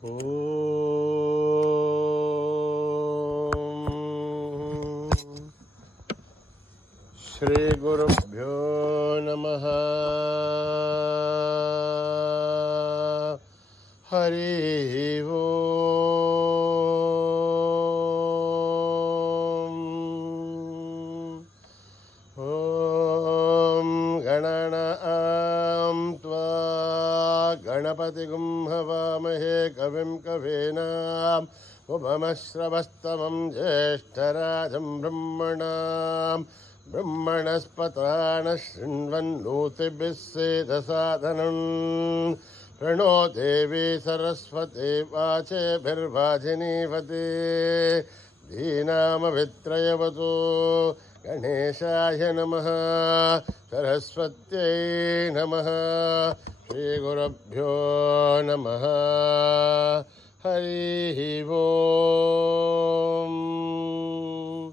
శ్రీ గురుభ్యో నమః. హరి ఓం. ఓం గణనాం త్వా గణపతిగుం హవామహే కవిం కవీనాం ఉపమశ్రవస్తమం జ్యేష్ఠరాజం బ్రహ్మణస్పతాన శృण्वन्नोतिभिः सेदसादनम्. प्रणो देवी सरस्वती वाचेभिर्वाजिनीवती. धीनामभित्रयवतु गणेशाय नमः. सरस्वत्यै नमः. श्रीगुरुभ्यो नमः. हरिः ओम्.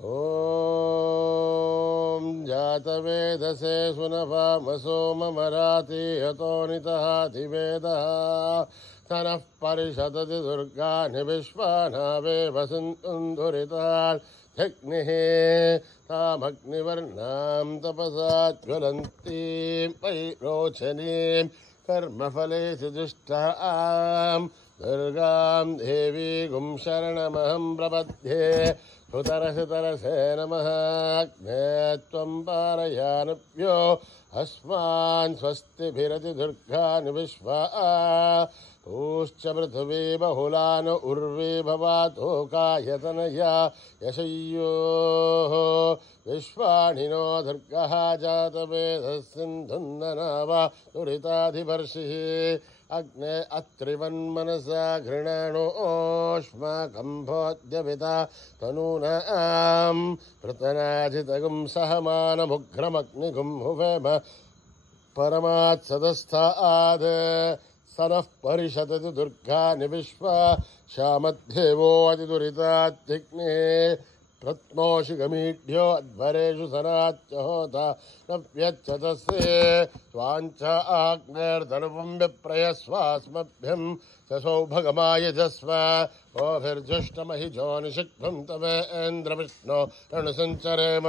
ॐ जातवेदसे सुनवामसो ममराति हतो नितः दिवेदः. तनः परिषदति दुर्गानि विश्वानावे वसन्तुन्दुरितान् धिग्निः. तामग्निवर्णां तपसा ज्वलन्तीं वैरोचनीं कर्मफलेषु दुष्टां दुर्गां देवीं शरणमहं प्रपद्ये. सुतरसे नमः. अग्ने त्वं पारयानभ्यो अस्मान् स्वस्तिभिरति दुर्गानि विश्वा. पूश्च पृथिवी बहुलान उर्वी भवातोकायतनया यशय्योः. विश्वानिनो दुर्गः जातवेदः सिन्धुन्ननावा दुरिताधिवर्षिः. अग्ने अत्रिवन्मनसा घृणाणोऽश्माकम्भोद्यपिता तनूनां पृतनाजितगुं सहमानमुग्रमग्निगुं हुवेम परमात्सदस्थाद्. सनः परिषदति दुर्गानि विश्वा श्यामद्देवो अतिदुरिताद्धिग्निः. प्रत्नोषिगमीढ्यो अध्वरेषु सनात्यहोता नव्यच्छतस्य. स्वाञ्च आग्नेर्धनुवं विप्रयस्वास्मभ्यं सौभगमायजस्व. ओभिर्जुष्टमहिजो निषिक्तं तवेन्द्रविष्णो रणुसञ्चरेम.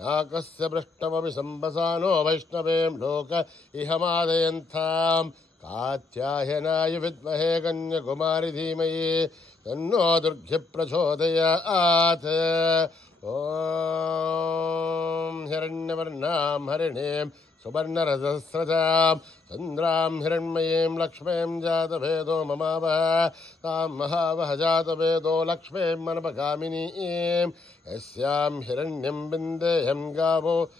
नाकस्य पृष्ठमपि सम्भसानो वैष्णवें लोक इहमादयन्ताम्. कात्यायनाय विद्महे कन्याकुमारी धीमहि तन्नो दुर्गे प्रचोदयात्. ॐ हिरण्यवर्णां हरिणीं सुवर्णरजस्रजां चन्द्रां हिरण्मयीं लक्ष्मीं जातवेदो ममावह. तां महावह जातवेदो लक्ष्मीं मनपगामिनीं. यस्यां हिरण्यं विन्देयं गावो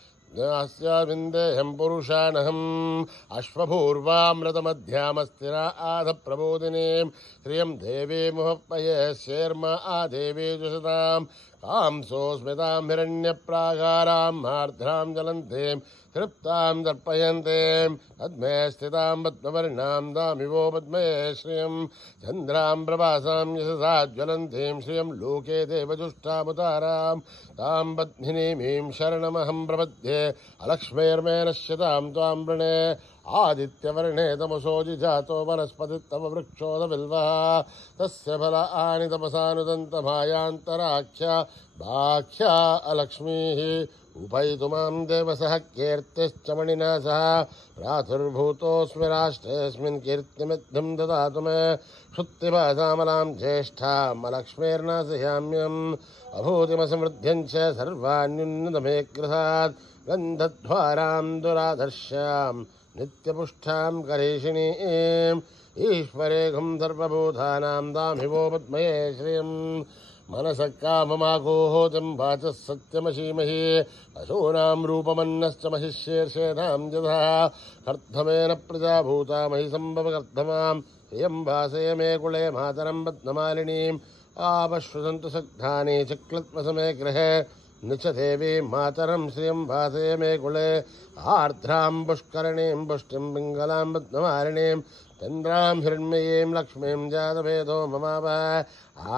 विन्देहं पुरुषानहम्. अश्वपूर्वामृतमध्यामस्तिना आधप्रबोधिनीं श्रियं देवी मुहपये शेर्मा आदेवी जुषतां. कांसो स्मितां हिरण्यप्राकारां आर्द्रां ज्वलन्तीं तृप्तां दर्पयन्तीं. पद्मे स्थितां पद्मवर्णां दामिवो पद्मे श्रियं. चन्द्रां प्रभासां यशसा ज्वलन्तीं श्रियं लोके देवजुष्टामुतारां. तां पद्मिनीमीं शरणमहं प्रपद्ये. अलक्ष्मीर्मे नश्यतां त्वां वृणे. आदित्यवर्णे तमसोऽजि जातो वनस्पतिस्तव वृक्षोदबिल्वः. तस्य फलानि तपसानुदन्तमायान्तराख्या बाख्या अलक्ष्मीः. उपैतुमां देवसः कीर्तिश्च मणिना सह. प्रादुर्भूतोऽस्मि राष्ट्रेऽस्मिन् कीर्तिमिद्धं ददातु मे. क्षुत्तिभासामलां ज्येष्ठाम् अलक्ष्मीर्नाशयाम्यम्. अभूतिमसमृद्ध्यं च सर्वान्युन्नतमे गृहात्. गन्धद्वारां दुराधर्ष्यां नित्यपुष्ठां करीषिणीम्. ईश्वरेघं सर्वभूतानां दामिवो पद्मये श्रियम्. मनसः काममाकोहोतं वाचः सत्यमशीमहि. पशूनां रूपमन्नश्च महिषीर्षेणां जधः. कर्धमेन प्रजाभूता महि सम्भवकर्धमां. श्रियं वासय मे कुले मातरं पद्ममालिनीम्. आपश्वसन्तु सग्धानि चक्लत्वसमे गृहे. निच देवी मातरं श्रियं वासय मे कुले. आर्द्रां पुष्करणीं पुष्टिं पिङ्गलां पद्ममालिनीं. चन्द्रां हिरण्मयीं लक्ष्मीं जातवेदो ममाव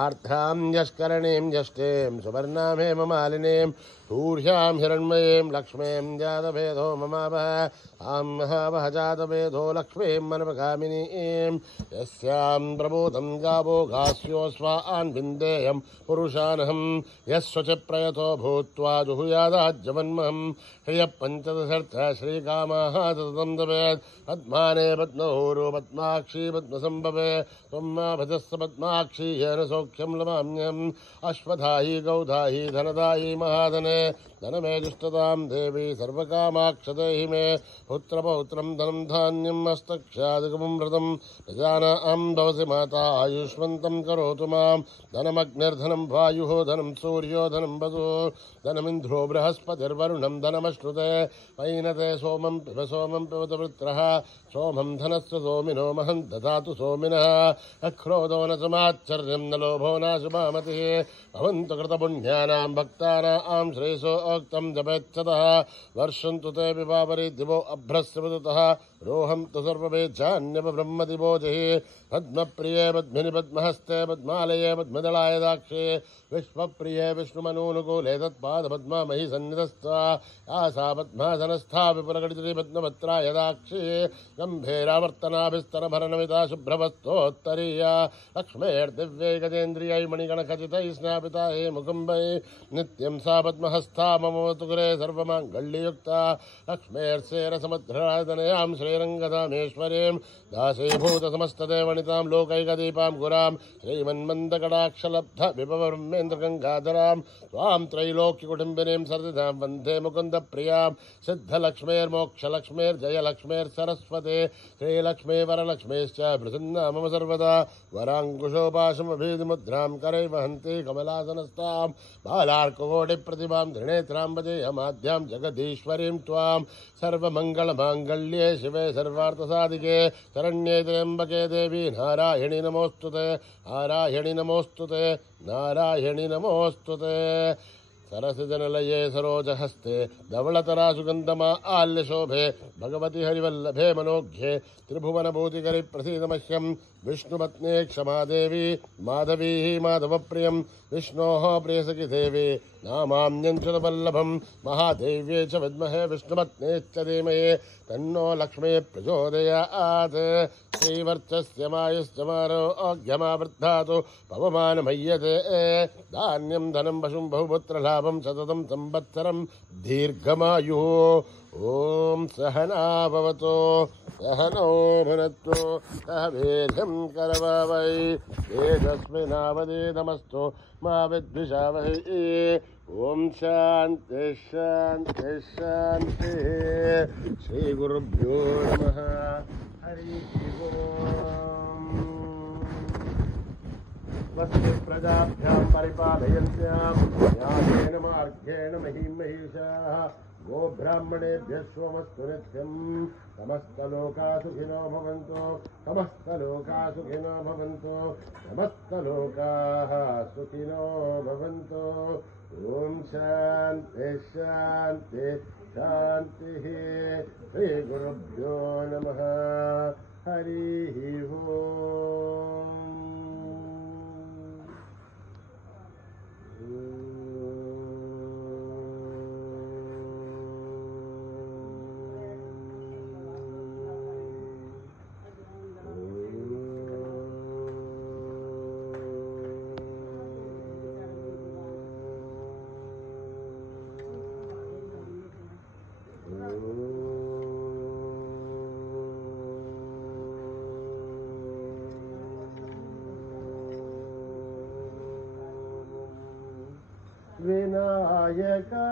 आर्द्रां यष्करणीं यष्टीं सुवर्णां हेममालिनीं सूर्यां हिरण्मयीं लक्ष्मीं जातवेदो ममाव आं महावः जातवेदो लक्ष्मीं मनपगामिनीं यस्यां प्रबोधं गावो घास्योऽस्वान् विन्देयं पुरुषानहं यस्वचिप्रयतो भूत्वा जुहुयादाज्जवन्महं ह्रियः पञ्चदशर्थ श्रीकामाः सततं दवेत् पद्माने पद्महूरो पद्माक्षी पद्मसम्भवे त्वम्मा भजस्स पद्माक्षी येन सौख्यं लभाम्यहम् अश्वधायी गौधायी धनदायी महाधने धनमे दुष्टतां देवी सर्वकामाक्षदेहि मे पुत्रपौत्रं धनं धान्यम् हस्तक्षादिकं व्रतं प्रजानां भवसि माता आयुष्मन्तं करोतु मां धनमग्निर्धनं वायुः धनं सूर्यो धनं वसु धनमिन्द्रो बृहस्पतिर्वरुणं धनमश्नुते पैनते सोमं पिबत वृत्रः सोमं धनस्य सोमिनो महं ददातु सोमिनः अक्रोधो न समाच्चर्यं न लोभो न शुभामतिः भवन्तु कृतपुण्यानां भक्तानां श्रेयसो उक्तं जपेच्छतः वर्षन्तु ते विभावरि दिवो अभ्रस्य विदुतः रोहन्तु सर्ववेच्छान्यपब्रह्मदिवोजहि पद्मप्रिये पद्मिनि पद्महस्ते पद्मालये पद्मदलाय दाक्षे विश्वप्रिये विष्णुमनूनुकूले तत्पादपद्मामहि सन्निधस्था या सा पद्मासनस्था विपुलकटितरी पद्मपत्राय दाक्षे गम्भीरावर्तनाभिस्तरभरणमिता शुभ्रवस्तोत्तरीया लक्ष्मीर्दिव्यै गजेन्द्रियै मणिगणखचितैः स्नापिता हे मुकुम्बै नित्यं सा पद्महस्था मम तुकुरे सर्वमाङ्गल्ययुक्ता लक्ष्मीर्षेरसमुद्रराजनयां श्रीरङ्गधामेश्वरीं दासीभूतसमस्तदेवनितां लोकैकदीपां गुरां श्रीमन्मन्दकटाक्षलब्ध विभवब्रह्मेन्द्रगङ्गाधरां त्वां त्रैलोक्यकुटुम्बिनीं सर्वदां वन्दे मुकुन्दप्रियां सिद्धलक्ष्मीर्मोक्षलक्ष्मीर्जयलक्ष्मीर्सरस्वती श्रीलक्ष्मी वरलक्ष्मीश्च प्रसन्ना मम सर्वदा वराङ्कुशोपाशमभिधिमुद्रां करैः वहन्ति कमलासनस्तां बालार्ककोटिप्रतिभां त्रिनेत्रां भजेयमाद्यां जगदीश्वरीं त्वां सर्वमङ्गलमाङ्गल्ये शिवे सर्वार्थसाधिके शरण्ये त्र्यम्बके देवी नारायणि नमोऽस्तुते नारायणि नमोऽस्तुते नारायणि नमोऽस्तुते सरसिजनलये सरोजहस्ते धवलतरासुगन्धमा आल्यशोभे भगवति हरिवल्लभे मनोज्ञे त्रिभुवनभूतिकरि प्रसीदमह्यं विष्णुपत्नी क्षमादेवी माधवी माधवप्रियं विष्णोः प्रियसखि देवी नामान्यञ्चुतवल्लभं महादेव्ये च विद्महे विष्णुपत्नीश्च धीमहि तन्नो लक्ष्मी प्रचोदयात् श्रीवर्चस्य मायुश्च मारोग्यमावृद्धातु पवमानमय्यते धान्यं धनं पशुं बहुपुत्रलाभं सततं संवत्सरं दीर्घमायुः ॐ सहना भवतु सहनौ भुनक्तु सह वीर्यं करवावहै तेजस्विनावधीतमस्तु मा विद्विषावहै ॐ शान्ति शान्ति शान्तिः श्रीगुरुभ्यो नमः हरिः ओम् स्वस्ति प्रजाभ्यां परिपालयन्त्यां न्यायेन मार्गेण महीं महिषाः गोब्राह्मणेभ्यः सोमस्तु नित्यं समस्तलोकाः सुखिनो भवन्तु समस्तलोकाः सुखिनो भवन्तु समस्तलोकाः सुखिनो भवन्तु ॐ शान्ति शान्ति शान्तिः श्रीगुरुभ्यो नमः हरिः ओम् विनायका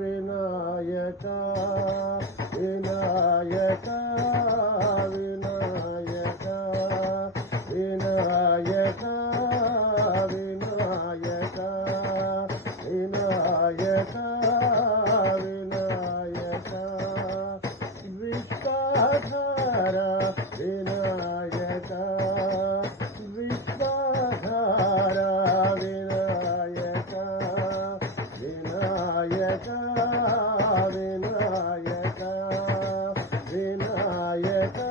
विनायका विनायका विनायका विनायका विनायका विनायका विनायका विश्वाधारा विनायका विश्वाधारा विनायका विनायका विनायका विनायका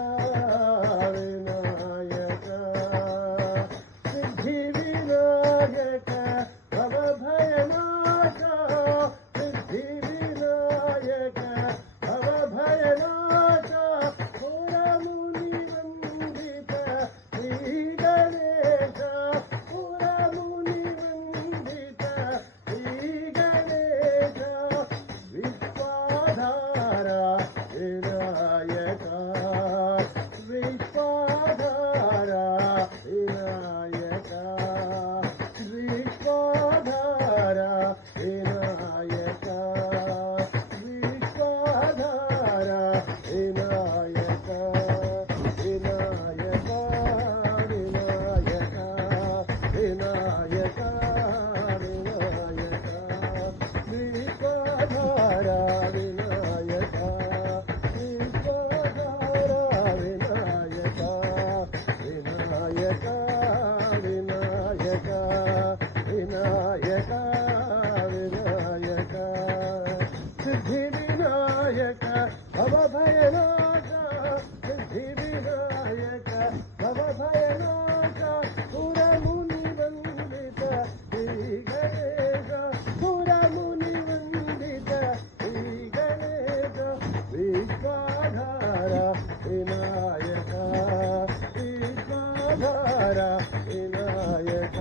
విశ్వాధార వినాయక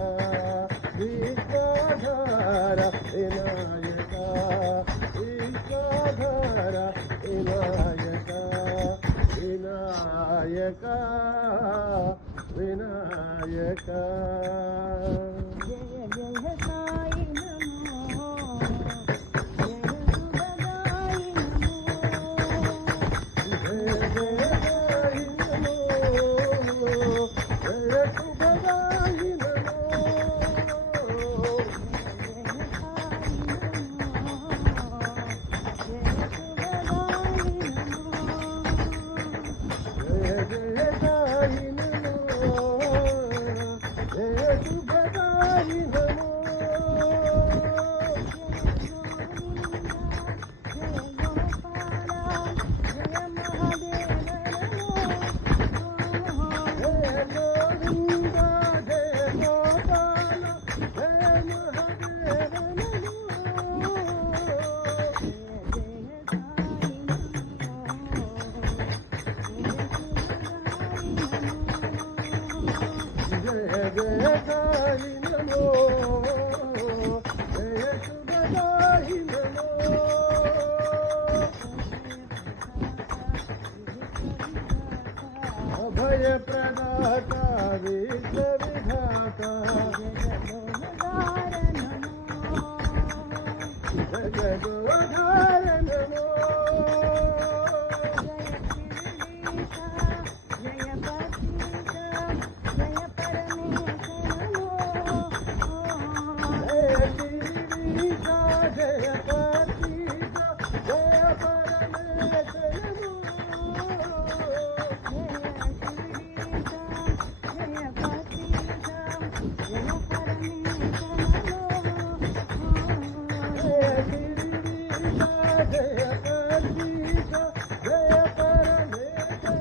విశ్వాధార వినాయక విశ్వాధార వినాయక వినాయక వినాయక జయ జయ సాయి నమో జయ సుభదాయి అభయ ప్రదాత విశ్వ విధాత జగదోధార నమో జయ పతిత జయ పరమేశ జయ పతిత జయ పరమేశ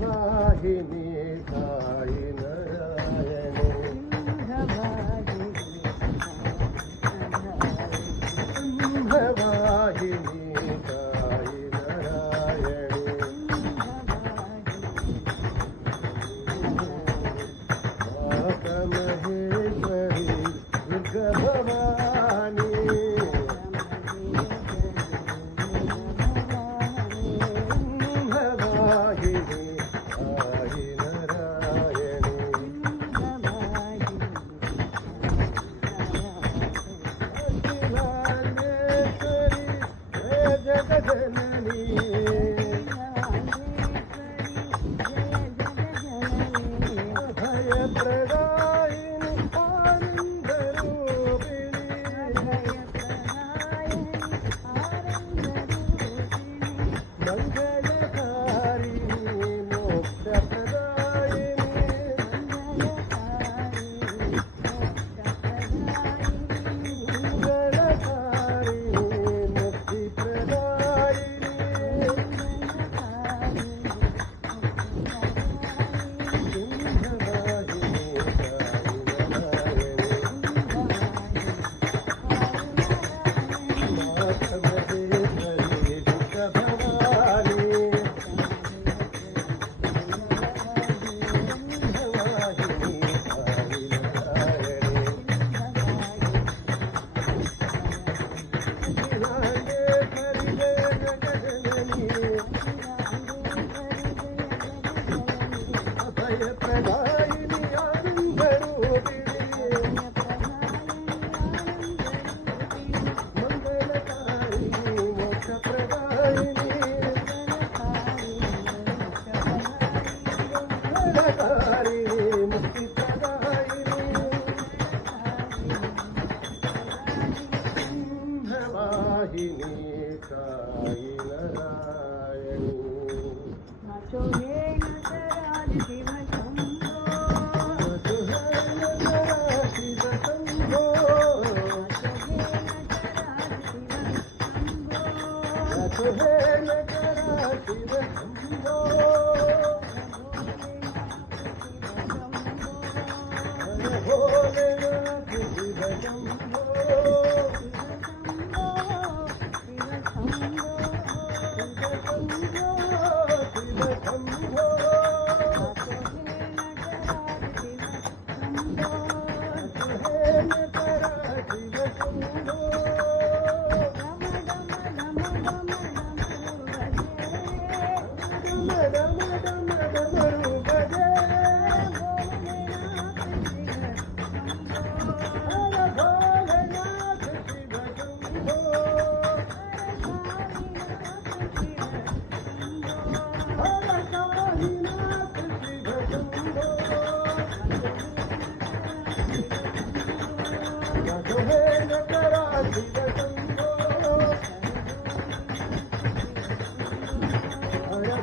వాహిని సాయి నారాయణి వాహిని సాయి నారాయణి మాత మహేశ్వరి దుర్గా భవాని వాహిని సాయి నారాయణి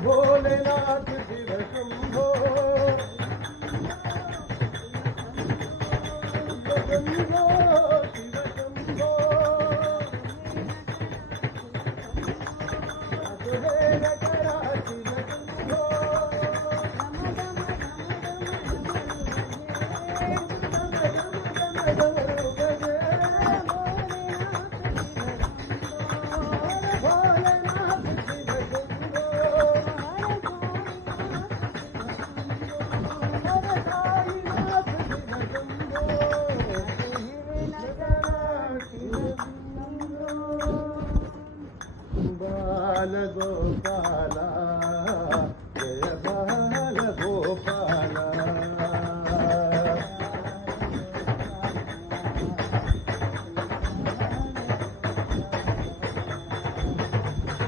भोलेनाथ शिव शंभो शंभो शिव शंभो हे करा शिव शंभो बाल गोपाला जय बाल गोपाला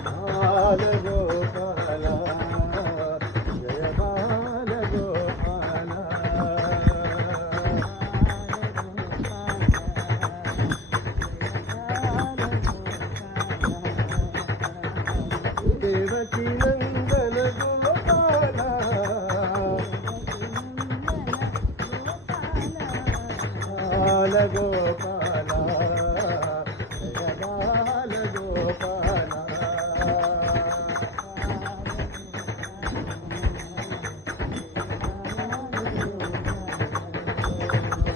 बाल गोपाला जय बाल गोपाला देवकी नंदन गोपाला बाल गोपाला जय बाल गोपाला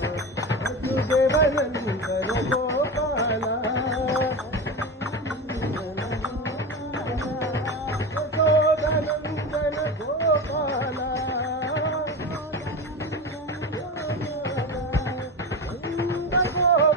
वसुदेव नंदन गोपाला नंदन गोपाला नंद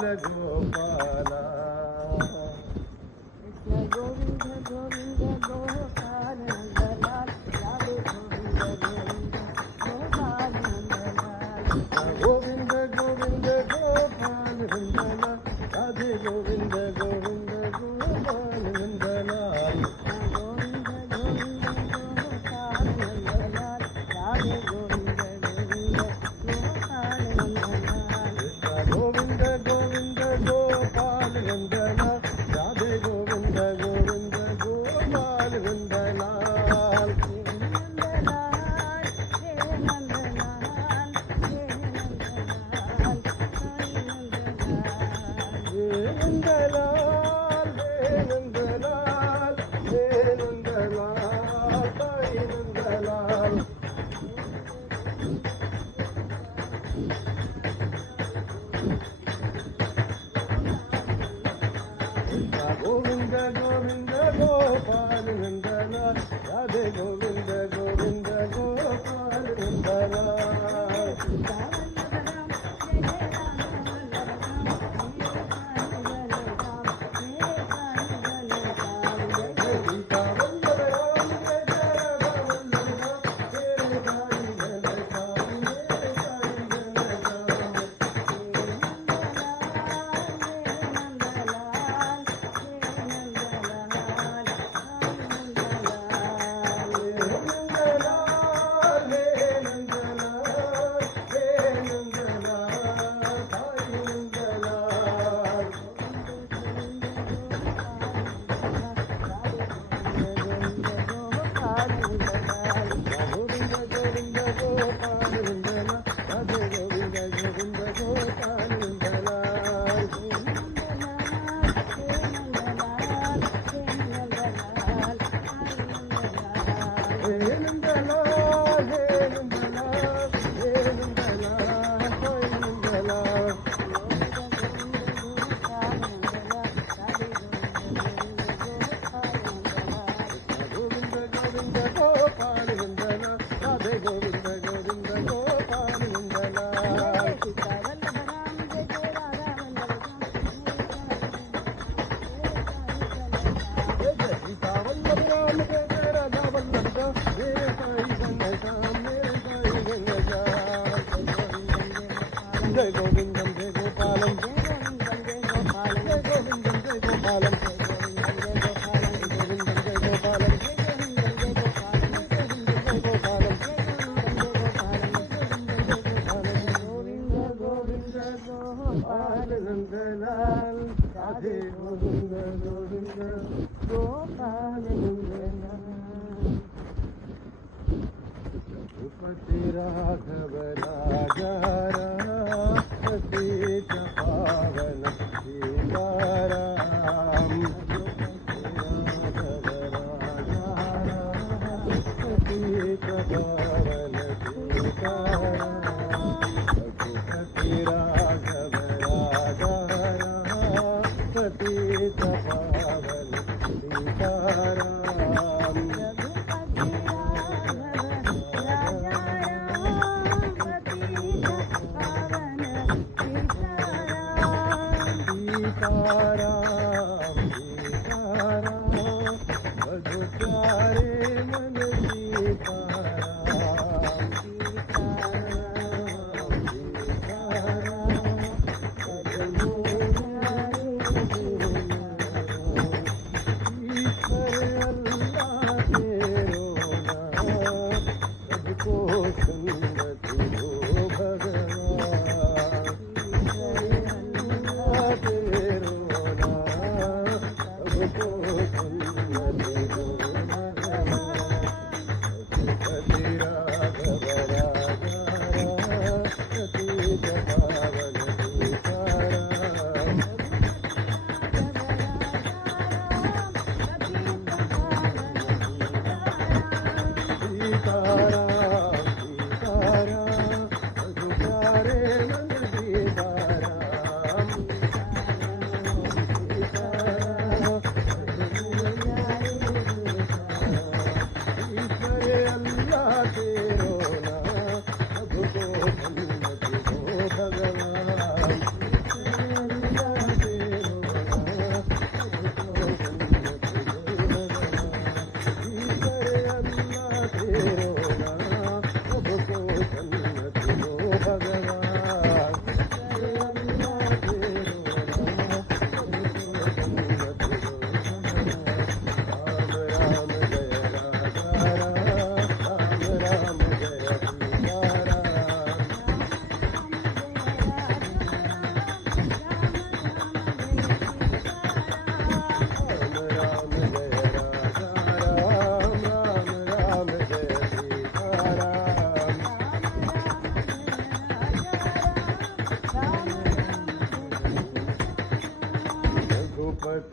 भगवान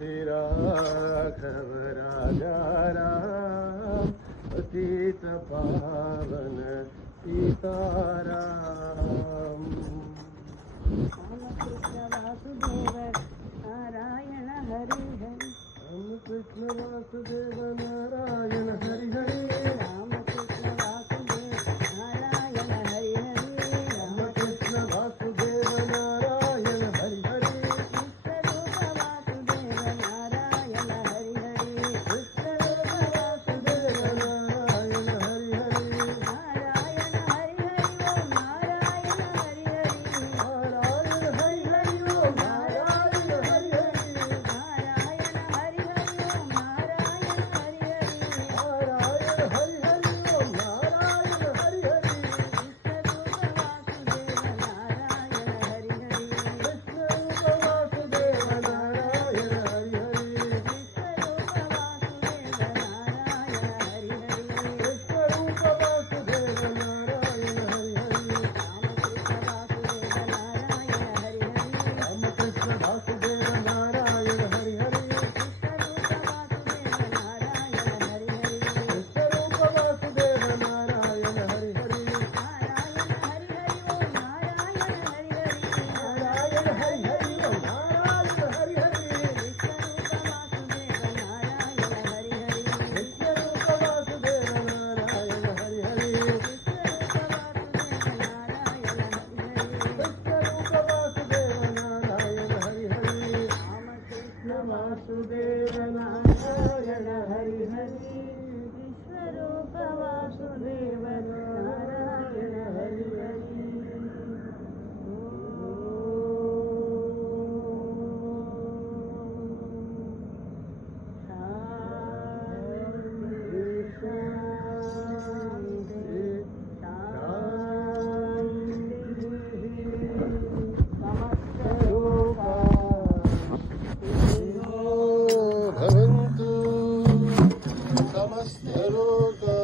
शांति राघव राजा राम पतित पावन सीताराम। कृष्ण वासुदेव नारायण हरि हरि। राम कृष्ण वासुदेव नारायण हरि हरि। राम कृष्ण वासुदेव नारायण हरि हरि। राम कृष्ण वासुदेव नारायण हरि हरि। विश्वरूप वासुदेव नारायण हरि हरि। विश्वरूप वासुदेव नारायण हरि हरि। नारायण हरि हरि ओम नारायण हरि हरि। नारायण हरि हरि ओम नारायण हरि हरि। नारायण हरि हरि ओम नारायण हरि हरि। नारायण हरि हरि ओम नारायण हरि हरि। विश्वरूप वासुदेव नारायण हरि हरि। विश्वरूप वासुदेव नारायण हरि हरि। विश्वरूप वासुदेव नारायण हरि हरि। रामकृष्ण वासुदेव नारायण हरि हरि। विश्वरूप वासुदेव नारायण हरि हरि। नारायण हरि हरि ओम नारायण हरि हरि। विश्वरूप वासुदेव नारायण हरि हरि। विश्वरूप वासुदेव नारायण हरि हरि। कृष्ण वासुदेव नारायण हरि हरि। विश्वरूप वासुदेव नारायण हरि हरि। भवन्तु समस्तलोका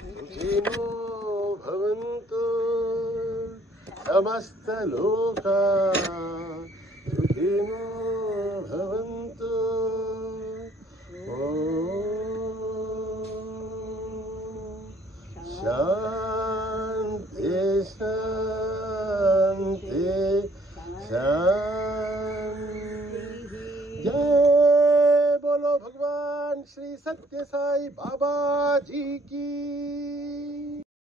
सुखिनो भवन्तु। समस्तलोका सुखिनो भवन्तु। शान्ति शान्ति शान्ति। जय बोलो भगवान श्री सत्य साई बाबा जी की।